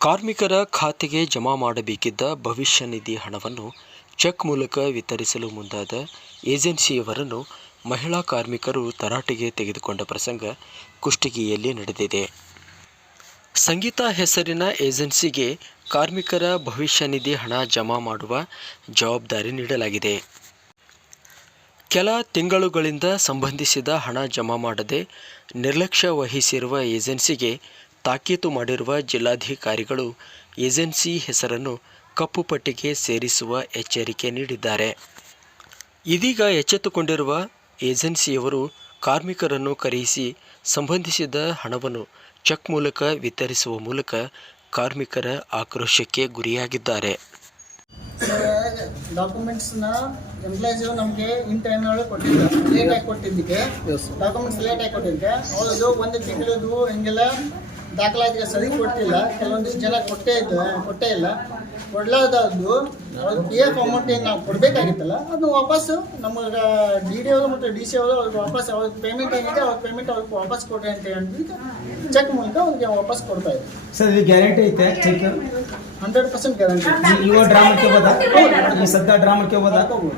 ಕಾರ್ಮಿಕರ ಖಾತೆಗೆ ಜಮಾ ಮಾಡಬೇಕಿದ್ದ ಭವಿಷ್ಯ ನಿಧಿ ಹಣವನ್ನು ಚೆಕ್ ಮೂಲಕ ವಿತರಿಸಲು ಮುಂದಾದ ಏಜೆನ್ಸಿಯವರನ್ನು ಮಹಿಳಾ ಕಾರ್ಮಿಕರು ತರಾಟೆಗೆ ತೆಗೆದುಕೊಂಡ ಪ್ರಸಂಗ ಕುಷ್ಟಗಿಯಲ್ಲಿ ನಡೆದಿದೆ. ಸಂಗೀತ ಹೆಸರಿನ ಏಜೆನ್ಸಿಗೆ ಕಾರ್ಮಿಕರ ಭವಿಷ್ಯ ನಿಧಿ ಹಣ ಜಮಾ ಮಾಡುವ ಜವಾಬ್ದಾರಿ ನೀಡಲಾಗಿದೆ. ಕೆಲ ತಿಂಗಳುಗಳಿಂದ ಸಂಬಂಧಿಸಿದ ಹಣ ಜಮಾ ಮಾಡದೆ ನಿರ್ಲಕ್ಷ್ಯ ವಹಿಸಿರುವ ಏಜೆನ್ಸಿಗೆ ತಾಕೀತು ಮಾಡಿರುವ ಜಿಲ್ಲಾಧಿಕಾರಿಗಳು ಏಜೆನ್ಸಿ ಹೆಸರನ್ನು ಕಪ್ಪು ಪಟ್ಟಿಗೆ ಸೇರಿಸುವ ಎಚ್ಚರಿಕೆ ನೀಡಿದ್ದಾರೆ. ಇದೀಗ ಎಚ್ಚೆತ್ತುಕೊಂಡಿರುವ ಏಜೆನ್ಸಿಯವರು ಕಾರ್ಮಿಕರನ್ನು ಕರೆಯಿಸಿ ಸಂಬಂಧಿಸಿದ ಹಣವನ್ನು ಚೆಕ್ ಮೂಲಕ ವಿತರಿಸುವ ಮೂಲಕ ಕಾರ್ಮಿಕರ ಆಕ್ರೋಶಕ್ಕೆ ಗುರಿಯಾಗಿದ್ದಾರೆ. ಡಾಕ್ಯುಮೆಂಟ್ಸ್ನ ಎಂಪ್ಲಾಯ್ಸ್ ನಮಗೆ ಇನ್ ಟೈಮ್ ಒಳಗೆ ಕೊಟ್ಟಿಲ್ಲ ಲೇಟ್ ಆಗಿ ಕೊಟ್ಟಿದ್ದಕ್ಕೆ. ಡಾಕ್ಯುಮೆಂಟ್ಸ್ ಲೇಟ್ ಆಗಿ ಕೊಟ್ಟಿದ್ದಕ್ಕೆ. ಅವ್ರದ್ದು ಒಂದು ತಿಂಗಳದು ಹಿಂಗೆಲ್ಲ ದಾಖಲಾತಿಗೆ ಸರಿ ಕೊಟ್ಟಿಲ್ಲ ಕೆಲವೊಂದಿಷ್ಟು ಜನ ಕೊಟ್ಟೇ ಇದ್ದು ಕೊಟ್ಟೇ ಇಲ್ಲ. ಕೊಡ್ಲಾರ್ದದ್ದು ಅವ್ರು ಪಿ ಎಫ್ ಅಮೌಂಟ್ ಏನು ನಾವು ಕೊಡಬೇಕಾಗಿತ್ತಲ್ಲ ಅದನ್ನ ವಾಪಸ್ಸು ನಮಗೆ ಡಿ ಡಿ ಅವರು ಮತ್ತು ಡಿ ಸಿ ಅವರು ಅವ್ರಿಗೆ ವಾಪಸ್ ಅವ್ರಿಗೆ ಪೇಮೆಂಟ್ ಏನಿದೆ ಅವ್ರ ಪೇಮೆಂಟ್ ಅವ್ರಿಗೆ ವಾಪಸ್ ಕೊಡ್ರಿ ಅಂತ ಹೇಳ್ಬಿಟ್ಟು ಚೆಕ್ ಮೂಲಕ ಅವ್ರಿಗೆ ವಾಪಸ್ ಕೊಡ್ತಾ ಇದ್ವಿ ಸರ್ ಇದು ಗ್ಯಾರಂಟಿ ಐತೆ ಚೆಕ್ ಹಂಡ್ರೆಡ್ ಪರ್ಸೆಂಟ್ ಗ್ಯಾರಂಟಿ ಇವ ಡ್ರಾಮಕ್ಕೆ ಮಾಡ್ಕೋಬೋದಾ ಸದ್ಯ ಡ್ರಾಮಕ್ಕೆ ಡ್ರಾ ಮಾಡ್ಕೋಬೋದಾ ಆಗಿ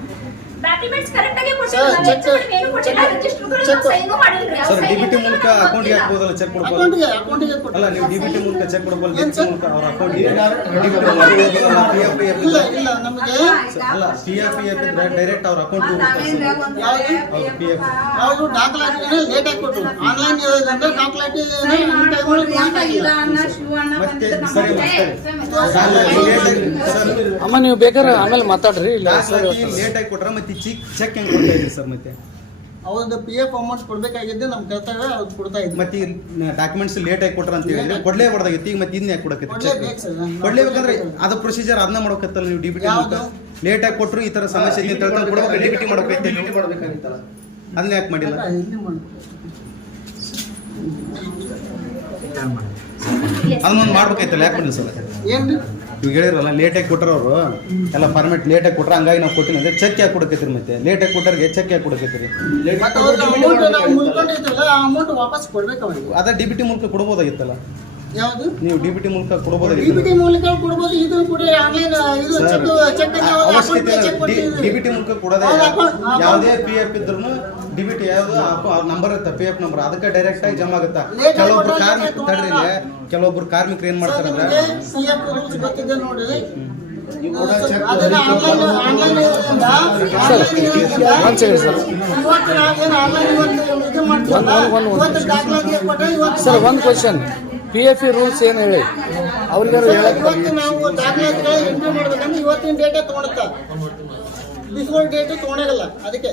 ಸರ್, ಡಿಬಿಟಿ ಮೂಲಕ ಅಕೌಂಟ್ಗೆ ಹಾಕ್ಬೋದಲ್ಲ ಚೆಕ್ ಕೊಡ್ಬೋದು? ಅಲ್ಲ ನೀವು ಡಿಬಿಟಿ ಮೂಲಕ ಚೆಕ್ ಕೊಡ್ಬೋದು? ಮೂಲಕ ಅವ್ರ ಅಕೌಂಟ್ಗೆ ಇಲ್ಲ ಇಲ್ಲ ನಮಗೆ ಅಲ್ಲ ಪಿ ಎಫ್ ಎಫ್ ಡೈರೆಕ್ಟ್ ಅವ್ರ ಅಕೌಂಟ್ ಯಾವುದು ಅವ್ರ ಪಿ ಎಫ್ ಅವರು ದಾಖಲಾತಿನ ಲೇಟ್ ಆಗಿ ಕೊಟ್ಟರು ಆನ್ಲೈನ್ ಇರೋದ್ರಿಂದ ದಾಖಲಾತಿ ಮತ್ತೆ ಸರಿ ಸರ್ ಅಮ್ಮ ನೀವು ಬೇಕಾದ್ರೆ ಆಮೇಲೆ ಮಾತಾಡ್ರಿ ಇಲ್ಲ ಸರ್ ಲೇಟ್ ಆಗಿ ಕೊಟ್ರ ಮತ್ತೆ ಚೆಕ್ ಚೆಕ್ ಹೆಂಗ್ ಕೊಡ್ತಾ ಇದ್ರಿ ಸರ್ ಮತ್ತೆ? ಅವ್ರದ್ದು ಪಿ ಎಫ್ ಅಮೌಂಟ್ ಕೊಡ್ಬೇಕಾಗಿದ್ದೆ ನಮ್ಮ ಕರ್ತವ್ಯ ಅವ್ರು ಕೊಡ್ತಾ ಇದ್ವಿ. ಮತ್ತೆ ಡಾಕ್ಯುಮೆಂಟ್ಸ್ ಲೇಟ್ ಆಗಿ ಕೊಟ್ರ ಅಂತ ಹೇಳಿದ್ರೆ ಕೊಡ್ಲೇ ಕೊಡ್ದಾಗಿತ್ತು ಈಗ ಮತ್ತೆ ಇದನ್ನ ಯಾಕೆ ಕೊಡಕತ್ತಿ ಚೆಕ್ ಕೊಡ್ಲೇಬೇಕು ಸರ್ ಕೊಡ್ಲೇಬೇಕಂದ್ರೆ ಅದು ಪ್ರೊಸೀಜರ್ ಅದನ್ನ ಮಾಡೋಕತ್ತಲ್ಲ ನೀವು ಡಿಬಿಟಿ? ಲೇಟ್ ಆಗಿ ಕೊಟ್ರು ಈ ತರ ಸಮಸ್ಯೆ ಐತೆ ಅಂತ ಹೇಳ್ತಾರೆ ಕೊಡ್ಬೇಕು ಡಿಬಿಟಿ ಮಾಡಬೇಕಾಗಿತ್ತಲ್ಲ? ಅದನ್ನ ಯಾಕೆ ಮಾಡಿಲ್ಲ. ಅದನ್ನೊಂದು ಮಾಡ್ಬೇಕೈತಲ್ಲ ಯಾಕೆ ಮಾಡಿಲ್ಲ ಸರ್? ಏನ್ರಿ? ಈಗ ಹೇಳಿರಲ್ಲ ಲೇಟಾಗಿ ಕೊಟ್ಟರು ಅವರು. ಎಲ್ಲ ಫಾರ್ಮೆಟ್ ಲೇಟಾಗಿ ಕೊಟ್ಟರೆ ಹಂಗಾಗಿ ನಾವು ಕೊಟ್ಟಿನ. ಅಂದ್ರೆ ಚೆಕ್ ಯಾಕೆ ಕೊಡಕತ್ತೀರಿ ಮತ್ತೆ? ಲೇಟಾಗಿ ಕೊಟ್ಟರಿಗೆ ಚೆಕ್ ಯಾಕೆ ಕೊಡಕತ್ತೀರಿ? ಅವ್ರಿಗೆ ಅಮೌಂಟ್ ವಾಪಸ್ ಕೊಡ್ಬೇಕು ಅದ ಡಿ ಬಿ ಟಿ ಮೂಲಕ ಕೊಡ್ಬೋದಾಗಿತ್ತಲ್ಲ? ಯಾವುದು? ನೀವು ಡಿಬಿಟಿ ಟಿ ಮೂಲಕ ಕೊಡಬಹುದು ಡಿಬಿಟಿ ಮೂಲಕ ಕೊಡಬಹುದು ಇದು ಕೂಡ ಆನ್ಲೈನ್ ಇದು ಚೆಕ್ ಚೆಕ್ ಅವಶ್ಯಕತೆ ಚೆಕ್ ಡಿ ಬಿ ಟಿ ಮೂಲಕ ಕೊಡೋದೇ ಯಾವುದೇ ಪಿ ಎಫ್ ಇದ್ರೂ ಡಿ ಬಿ ಟಿ ಯಾವುದು ನಂಬರ್ ಇರುತ್ತೆ ಪಿ ಎಫ್ ನಂಬರ್ ಅದಕ್ಕೆ ಡೈರೆಕ್ಟ್ ಆಗಿ ಜಮಾ ಆಗುತ್ತಾ? ಕೆಲವೊಬ್ರು ಕಾರ್ಮಿಕ ತಡ್ರಿ ಕೆಲವೊಬ್ರು ಕಾರ್ಮಿಕರು ಏನ್ ಮಾಡ್ತಾರೆ ಅಂದ್ರೆ ಸಿ ಎಫ್ ರೂಲ್ಸ್ ಗೊತ್ತಿದೆ ನೋಡಿ. ಸರ್ ಒಂದು ಕ್ವಶನ್ ಪಿ ಎಫ್ ಇ ರೂಲ್ಸ್ ಏನು ಹೇಳಿ? ಅವ್ರಿಗಾರು ಹೇಳಕ್ ಇವತ್ತು ನಾವು ದಾಖಲಾತಿಗಳ ಮಾಡ್ಬೇಕಂದ್ರೆ ಇವತ್ತಿನ ಡೇಟೇ ತೊಗೊಳುತ್ತಾ? ಬಿಫೋರ್ ಡೇಟ್ ತೊಗೊಳಗಲ್ಲ ಅದಕ್ಕೆ.